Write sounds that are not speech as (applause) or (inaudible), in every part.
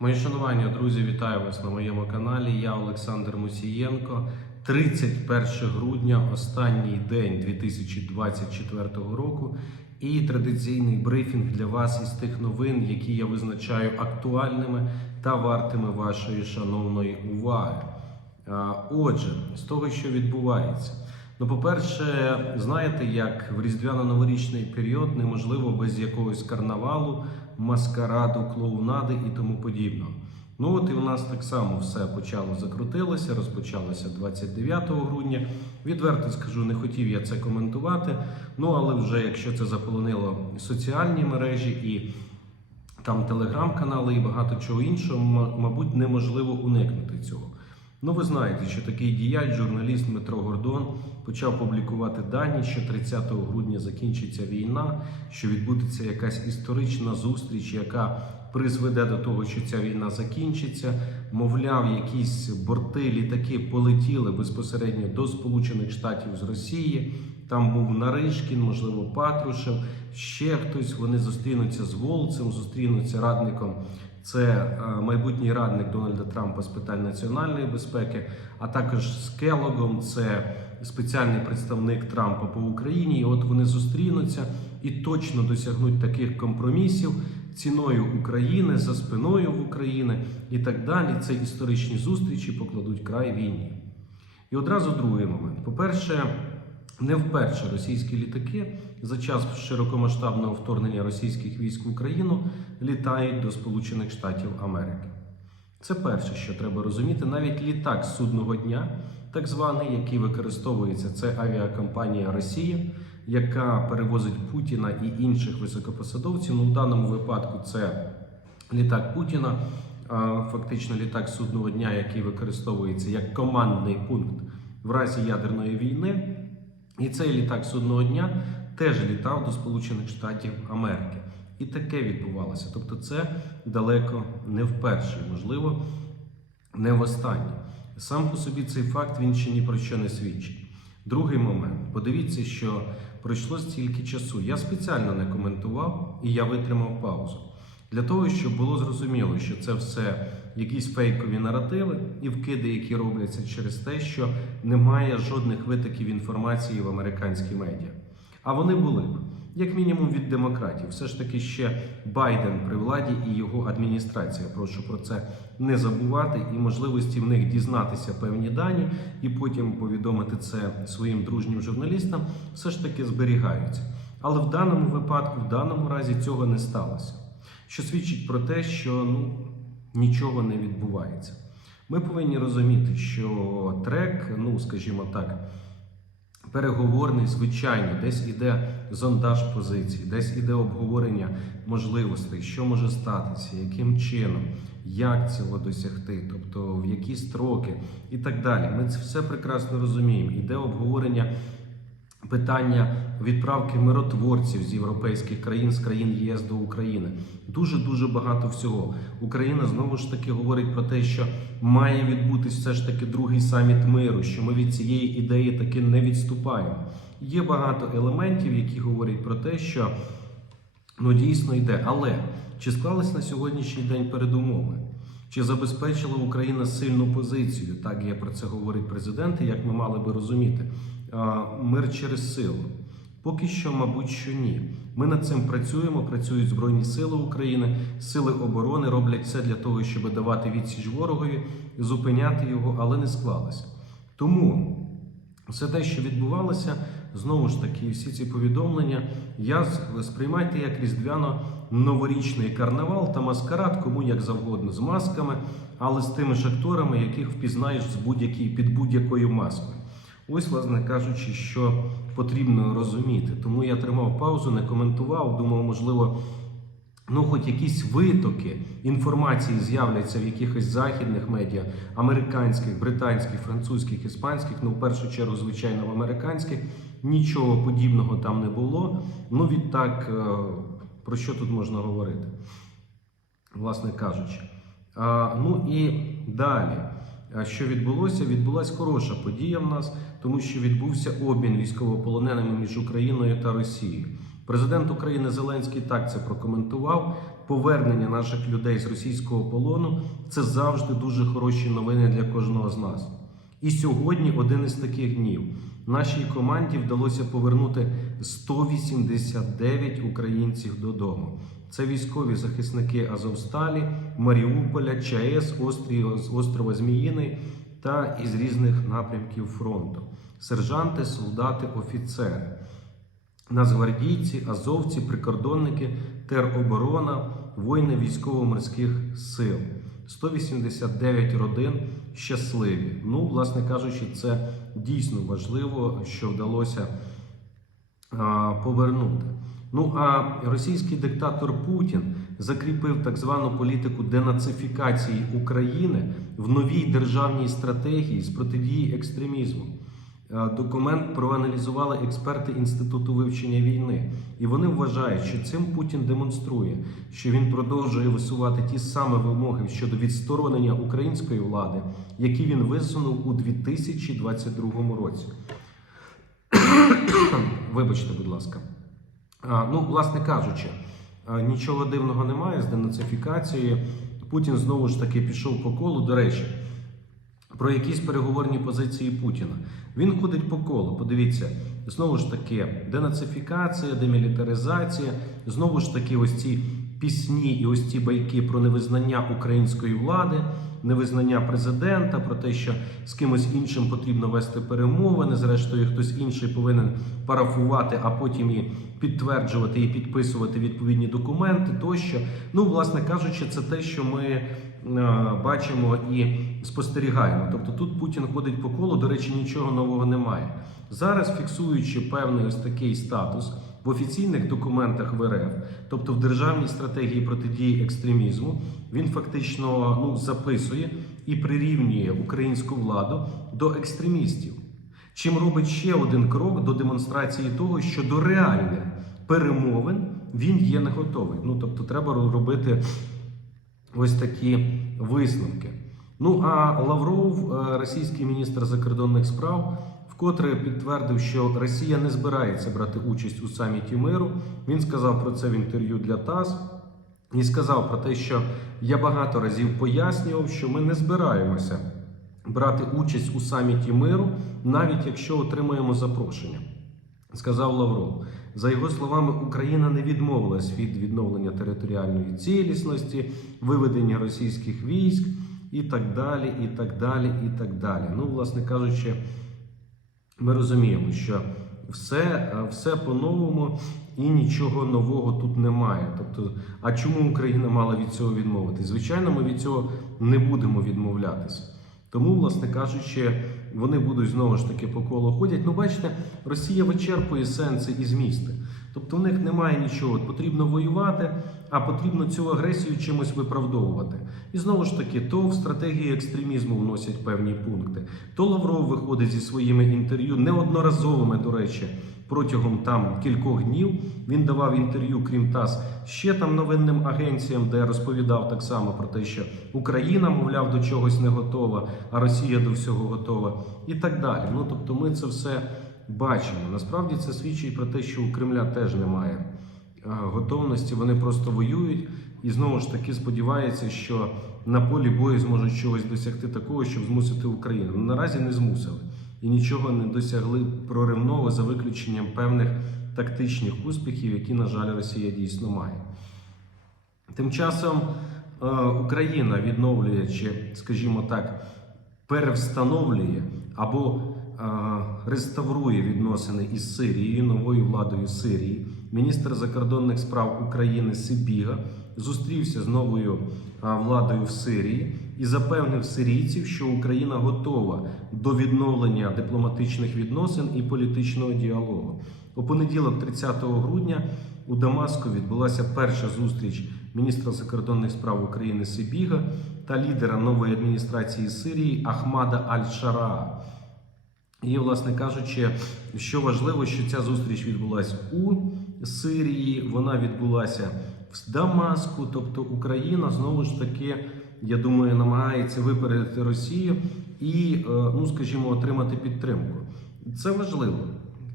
Мої шанування, друзі, вітаю вас на моєму каналі. Я Олександр Мусієнко. 31 грудня, останній день 2024 року, і традиційний брифінг для вас із тих новин, які я визначаю актуальними та вартими вашої шановної уваги. Отже, з того, що відбувається. Ну, по-перше, знаєте, як в різдвяно-новорічний період неможливо без якогось карнавалу, маскараду, клоунади і тому подібного. Ну от і у нас так само все почало закрутилося, розпочалося 29 грудня. Відверто скажу, не хотів я це коментувати. Ну але вже якщо це заполонило соціальні мережі і там телеграм-канали і багато чого іншого, мабуть, неможливо уникнути цього. Ну, ви знаєте, що такий діяч, журналіст Дмитро Гордон, почав публікувати дані, що 30 грудня закінчиться війна, що відбудеться якась історична зустріч, яка призведе до того, що ця війна закінчиться. Мовляв, якісь борти, літаки полетіли безпосередньо до Сполучених Штатів з Росії. Там був Наришкін, можливо, Патрушев, ще хтось. Вони зустрінуться з Волцем, зустрінуться радником. Це е, майбутній радник Дональда Трампа з питань національної безпеки, а також з Келогом, це спеціальний представник Трампа по Україні. І от вони зустрінуться і точно досягнуть таких компромісів ціною України за спиною України і так далі. Це історичні зустрічі покладуть край війні. І одразу другий момент. По-перше, не вперше російські літаки за час широкомасштабного вторгнення російських військ в Україну літають до Сполучених Штатів Америки. Це перше, що треба розуміти. Навіть літак судного дня, так званий, який використовується, це авіакомпанія Росії, яка перевозить Путіна і інших високопосадовців. Ну, в даному випадку це літак Путіна, фактично літак судного дня, який використовується як командний пункт в разі ядерної війни. І цей літак судного дня теж літав до Сполучених Штатів Америки. І таке відбувалося. Тобто, це далеко не вперше, можливо, не востаннє. Сам по собі цей факт він ще ні про що не свідчить. Другий момент. Подивіться, що пройшло стільки часу. Я спеціально не коментував і я витримав паузу. Для того, щоб було зрозуміло, що це все якісь фейкові наративи і вкиди, які робляться через те, що немає жодних витоків інформації в американській медіа. А вони були як мінімум, від демократів. Все ж таки ще Байден при владі і його адміністрація. Прошу про це не забувати і можливості в них дізнатися певні дані і потім повідомити це своїм дружнім журналістам, все ж таки зберігаються. Але в даному випадку, в даному разі, цього не сталося. Що свідчить про те, що ну, нічого не відбувається. Ми повинні розуміти, що трек, ну скажімо так, переговорний, звичайно, десь іде зондаж позицій, десь іде обговорення можливостей, що може статися, яким чином, як цього досягти, тобто в які строки і так далі. Ми це все прекрасно розуміємо. Іде обговорення питання відправки миротворців з європейських країн, з країн ЄС до України. Дуже дуже багато всього. Україна знову ж таки говорить про те, що має відбутись все ж таки другий саміт миру, що ми від цієї ідеї таки не відступаємо. Є багато елементів, які говорять про те, що ну дійсно йде. Але чи склались на сьогоднішній день передумови? Чи забезпечила Україна сильну позицію? Так є про це говорить президент, як ми мали би розуміти. Мир через силу. Поки що, мабуть, що ні. Ми над цим працюємо. Працюють Збройні Сили України, сили оборони роблять все для того, щоб давати відсіч ворогові, зупиняти його, але не склалося. Тому все те, що відбувалося, знову ж таки, всі ці повідомлення, я сприймайте як різдвяно-новорічний карнавал та маскарад, кому як завгодно, з масками, але з тими ж акторами, яких впізнаєш з будь-який, під будь-якою маскою. Ось, власне кажучи, що потрібно розуміти. Тому я тримав паузу, не коментував, думав, можливо, ну, хоч якісь витоки інформації з'являться в якихось західних медіа, американських, британських, французьких, іспанських, ну, в першу чергу, звичайно, в американських. Нічого подібного там не було. Ну, відтак, е, про що тут можна говорити? власне кажучи. Ну і далі. Що відбулося? Відбулася хороша подія в нас, тому що відбувся обмін військовополоненими між Україною та Росією. Президент України Зеленський так це прокоментував. повернення наших людей з російського полону це завжди дуже хороші новини для кожного з нас. І сьогодні один із таких днів. Нашій команді вдалося повернути 189 українців додому. Це військові захисники Азовсталі, Маріуполя, ЧАЕС, острова Зміїний та із різних напрямків фронту. Сержанти, солдати, офіцери, нацгвардійці, азовці, прикордонники, тероборона, воїни військово-морських сил. 189 родин щасливі. Ну, власне кажучи, це дійсно важливо, що вдалося а, повернути. Ну а російський диктатор Путін закріпив так звану політику денацифікації України в новій державній стратегії з протидії екстремізму. Е, Документ проаналізували експерти Інституту вивчення війни, і вони вважають, що цим Путін демонструє, що він продовжує висувати ті самі вимоги щодо відсторонення української влади, які він висунув у 2022 році. (coughs) Вибачте, будь ласка. Ну, власне кажучи, нічого дивного немає з денацифікацією. Путін знову ж таки пішов по колу. До речі, про якісь переговорні позиції Путіна. Він ходить по колу. Подивіться, знову ж таки, денацифікація, демілітаризація, знову ж таки, ось ці пісні і ось ці байки про невизнання української влади, невизнання президента, про те, що з кимось іншим потрібно вести перемовини. Зрештою, хтось інший повинен парафувати, а потім і підтверджувати і підписувати відповідні документи тощо. Ну, власне кажучи, це те, що ми е, бачимо і спостерігаємо. Тобто тут Путін ходить по колу, до речі, нічого нового немає. Зараз фіксуючи певний ось такий статус офіційних документах в РФ, тобто в державній стратегії протидії екстремізму, він фактично ну, записує і прирівнює українську владу до екстремістів. Чим робить ще один крок до демонстрації того, що до реальних перемовин він є не готовий. Ну тобто, треба робити ось такі висновки. Ну а Лавров, е, російський міністр закордонних справ, вкотре підтвердив, що Росія не збирається брати участь у саміті миру. Він сказав про це в інтерв'ю для ТАСС і сказав про те, що я багато разів пояснював, що ми не збираємося брати участь у саміті миру, навіть якщо отримаємо запрошення. Сказав Лавров. За його словами, Україна не відмовилась від відновлення територіальної цілісності, виведення російських військ і так далі, і так далі, і так далі. Ну, власне кажучи, ми розуміємо, що все, все по-новому і нічого нового тут немає. Тобто, а чому Україна мала від цього відмовитись? Звичайно, ми від цього не будемо відмовлятися. Тому, власне кажучи, вони будуть знову ж таки по колу ходять. Ну, бачите, Росія вичерпує сенси і змісти. Тобто в них немає нічого. Потрібно воювати, а потрібно цю агресію чимось виправдовувати. І знову ж таки, то в стратегії екстремізму вносять певні пункти. То Лавров виходить зі своїми інтерв'ю неодноразовими, до речі, протягом там кількох днів. Він давав інтерв'ю, крім ТАСС, ще там новинним агенціям, де розповідав так само про те, що Україна, мовляв, до чогось не готова, а Росія до всього готова, і так далі. Ну тобто, ми це все бачимо. Насправді це свідчить про те, що у Кремля теж немає готовності. Вони просто воюють і знову ж таки сподіваються, що на полі бою зможуть чогось досягти такого, щоб змусити Україну. Ну, наразі не змусили і нічого не досягли проривного за виключенням певних тактичних успіхів, які, на жаль, Росія дійсно має. Тим часом е, Україна відновлює чи, скажімо так, перевстановлює або е, реставрує відносини із Сирією, новою владою Сирії. Міністр закордонних справ України Сибіга зустрівся з новою е, владою в Сирії і запевнив сирійців, що Україна готова до відновлення дипломатичних відносин і політичного діалогу. У понеділок, 30 грудня, у Дамаску відбулася перша зустріч міністра закордонних справ України Сибіга та лідера нової адміністрації Сирії Ахмада Аль-Шара. І, власне кажучи, що важливо, що ця зустріч відбулася у Сирії, вона відбулася в Дамаску, тобто Україна знову ж таки, я думаю, намагається випередити Росію і, е, ну скажімо, отримати підтримку. Це важливо.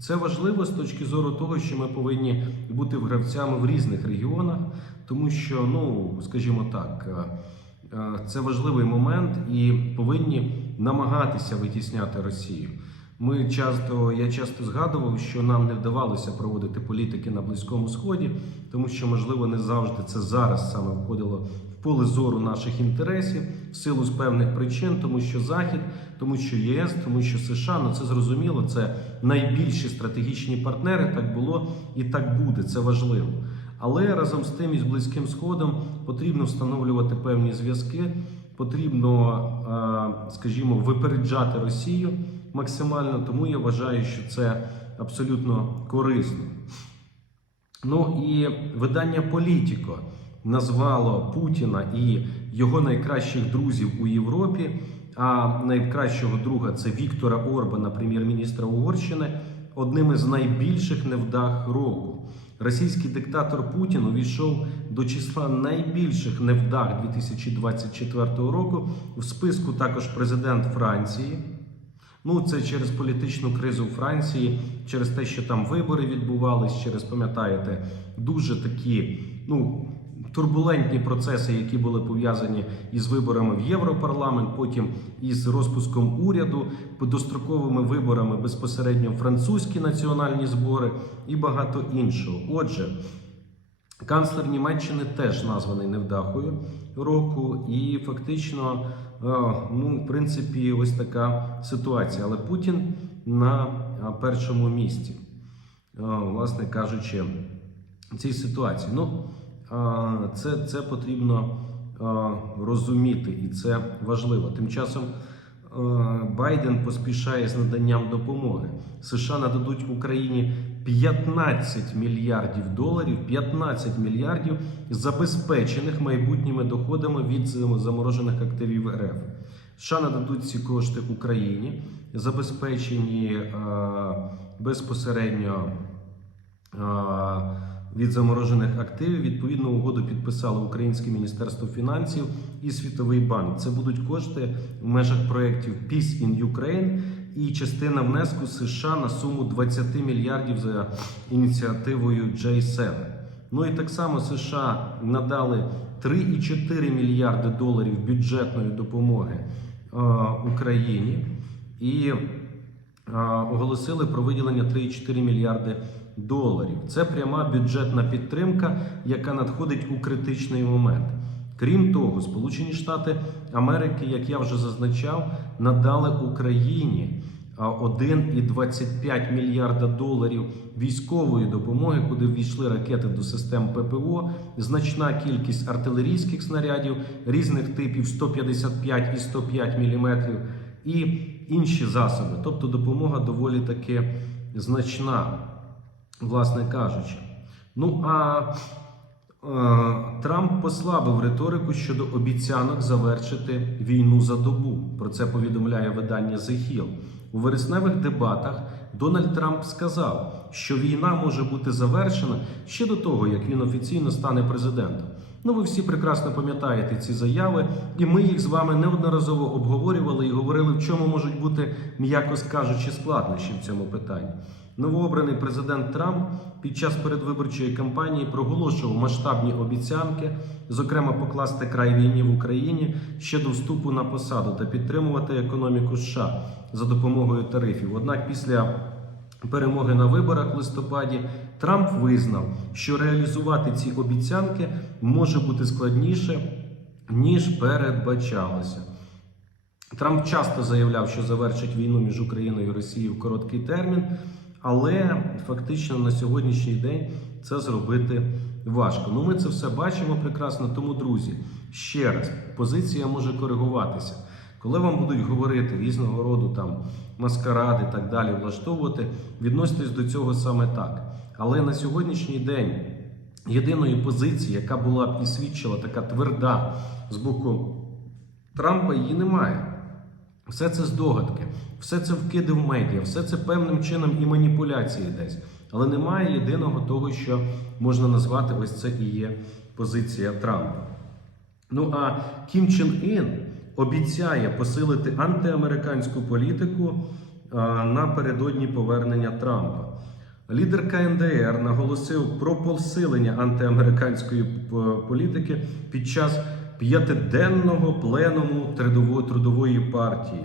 Це важливо з точки зору того, що ми повинні бути гравцями в різних регіонах, тому що, ну скажімо так, е, е, це важливий момент і повинні намагатися витісняти Росію. Ми часто, я часто згадував, що нам не вдавалося проводити політики на Близькому Сході, тому що, можливо, не завжди це зараз саме входило в поле зору наших інтересів в силу з певних причин, тому що Захід, тому що ЄС, тому що США, ну це зрозуміло, це найбільші стратегічні партнери. Так було і так буде. Це важливо. Але разом з тим і з близьким сходом потрібно встановлювати певні зв'язки. Потрібно, скажімо, випереджати Росію максимально. Тому я вважаю, що це абсолютно корисно. Ну і видання Політіко назвало Путіна і його найкращих друзів у Європі. А найкращого друга це Віктора Орбана, прем'єр-міністра Угорщини, одним із найбільших невдах року. Російський диктатор Путін увійшов до числа найбільших невдах 2024 року. В списку також президент Франції. Ну, це через політичну кризу в Франції, через те, що там вибори відбувались, через, пам'ятаєте, дуже такі ну, турбулентні процеси, які були пов'язані із виборами в Європарламент, потім із розпуском уряду, достроковими виборами безпосередньо французькі національні збори і багато іншого. Отже, Канцлер Німеччини теж названий невдахою року, і фактично, ну, в принципі, ось така ситуація. Але Путін на е, першому місці, е, власне кажучи, цій ситуації. Ну, е, це, це потрібно е, розуміти, і це важливо. Тим часом. Е, Байден поспішає з наданням допомоги. США нададуть Україні 15 мільярдів доларів, 15 мільярдів забезпечених майбутніми доходами від заморожених активів РФ. США нададуть ці кошти Україні, забезпечені е, безпосередньо. е, від заморожених активів відповідну угоду підписало Українське міністерство фінансів і Світовий банк. Це будуть кошти в межах проєктів Peace in Ukraine і частина внеску США на суму 20 мільярдів за ініціативою J7. Ну і так само США надали 3,4 мільярди доларів бюджетної допомоги е, Україні і е, оголосили про виділення 3,4 мільярди доларів. Це пряма бюджетна підтримка, яка надходить у критичний момент. Крім того, Сполучені Штати Америки, як я вже зазначав, надали Україні 1,25 мільярда доларів військової допомоги, куди ввійшли ракети до систем ППО, значна кількість артилерійських снарядів різних типів 155 і 105 міліметрів, і інші засоби. Тобто допомога доволі таки значна власне кажучи. Ну а Трамп послабив риторику щодо обіцянок завершити війну за добу. Про це повідомляє видання The Hill. У вересневих дебатах Дональд Трамп сказав, що війна може бути завершена ще до того, як він офіційно стане президентом. Ну, ви всі прекрасно пам'ятаєте ці заяви, і ми їх з вами неодноразово обговорювали і говорили, в чому можуть бути, м'яко скажучи, складнощі в цьому питанні. Новообраний президент Трамп під час передвиборчої кампанії проголошував масштабні обіцянки, зокрема покласти край війні в Україні ще до вступу на посаду та підтримувати економіку США за допомогою тарифів. Однак після перемоги на виборах в листопаді Трамп визнав, що реалізувати ці обіцянки може бути складніше ніж передбачалося. Трамп часто заявляв, що завершить війну між Україною і Росією в короткий термін, але фактично на сьогоднішній день це зробити важко. Ну, ми це все бачимо прекрасно. Тому, друзі, ще раз, позиція може коригуватися. Коли вам будуть говорити різного роду там маскаради і так далі, влаштовувати, відноситесь до цього саме так. Але на сьогоднішній день єдиної позиції, яка була б і свідчила така тверда з боку Трампа, її немає. Все це здогадки, все це вкиди в медіа, все це певним чином і маніпуляції десь. Але немає єдиного того, що можна назвати ось це і є позиція Трампа. Ну а Кім Чен Ін обіцяє посилити антиамериканську політику напередодні повернення Трампа. Лідер КНДР наголосив про посилення антиамериканської політики під час п'ятиденного пленуму трудової, партії.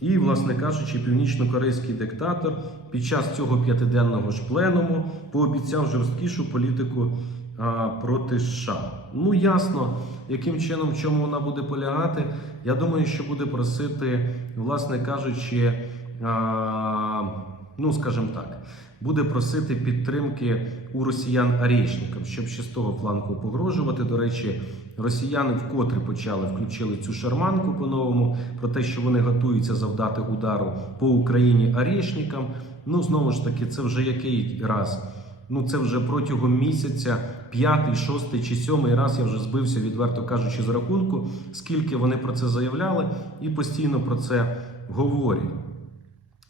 І, власне кажучи, північно-корейський диктатор під час цього п'ятиденного ж пленуму пообіцяв жорсткішу політику а, проти США. Ну ясно, яким чином, в чому вона буде полягати. Я думаю, що буде просити, власне кажучи, а, ну скажімо так, буде просити підтримки у росіян арішникам, щоб ще з того фланку погрожувати. До речі, росіяни вкотре почали включили цю шарманку по-новому про те, що вони готуються завдати удару по Україні арішникам. Ну знову ж таки, це вже який раз. Ну, це вже протягом місяця, п'ятий, шостий чи сьомий раз я вже збився, відверто кажучи, з рахунку, скільки вони про це заявляли і постійно про це говорять.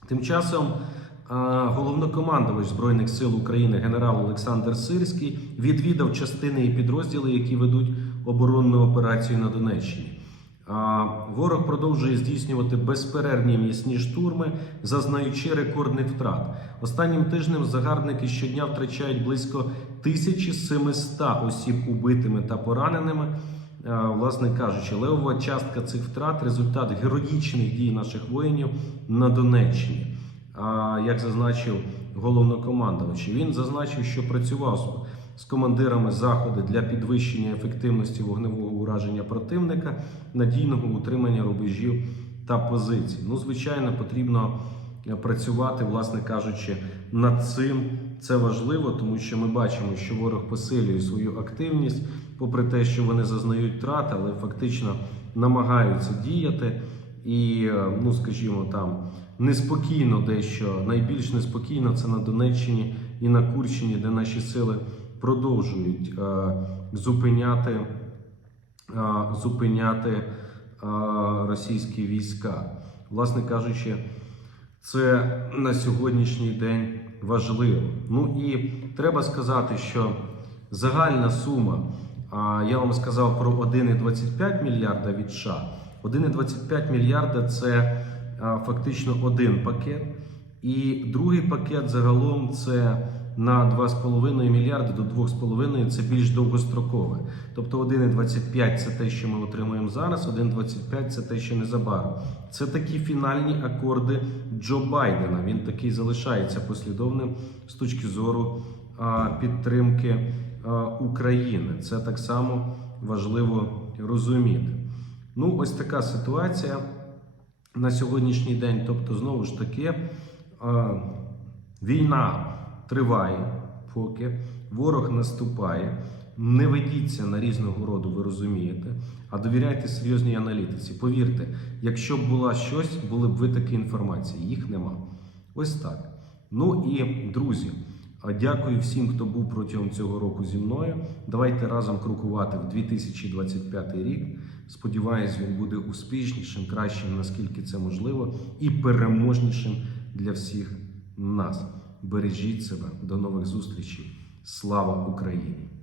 Тим часом головнокомандувач Збройних сил України генерал Олександр Сирський відвідав частини і підрозділи, які ведуть оборонну операцію на Донеччині. Ворог продовжує здійснювати безперервні м'ясні штурми, зазнаючи рекордних втрат. Останнім тижнем загарбники щодня втрачають близько 1700 осіб убитими та пораненими. Власне кажучи, левова частка цих втрат результат героїчних дій наших воїнів на Донеччині. Як зазначив головнокомандувач, він зазначив, що працював з- з командирами заходи для підвищення ефективності вогневого ураження противника, надійного утримання рубежів та позицій. Ну, звичайно, потрібно е, працювати, власне кажучи, над цим. Це важливо, тому що ми бачимо, що ворог посилює свою активність, попри те, що вони зазнають втрат, але фактично намагаються діяти. І, е, ну скажімо, там неспокійно дещо, найбільш неспокійно це на Донеччині і на Курщині, де наші сили продовжують е, зупиняти, е, зупиняти е, російські війська. Власне кажучи, це на сьогоднішній день важливо. Ну і треба сказати, що загальна сума, а я вам сказав про 1,25 мільярда від США. 1,25 мільярда це фактично один пакет. І другий пакет загалом це на 2,5 мільярди до 2,5 це більш довгострокове. Тобто 1,25 це те, що ми отримуємо зараз, 1,25 це те, що незабаром. Це такі фінальні акорди Джо Байдена. Він такий залишається послідовним з точки зору підтримки України. Це так само важливо розуміти. Ну, ось така ситуація на сьогоднішній день. Тобто, знову ж таки, е, війна триває, поки ворог наступає. Не ведіться на різного роду, ви розумієте, а довіряйте серйозній аналітиці. Повірте, якщо б була щось, були б ви такі інформації. Їх нема. Ось так. Ну і друзі, дякую всім, хто був протягом цього року зі мною. Давайте разом крокувати в 2025 рік. Сподіваюсь, він буде успішнішим, кращим, наскільки це можливо, і переможнішим для всіх нас. Бережіть себе, до нових зустрічей. Слава Україні!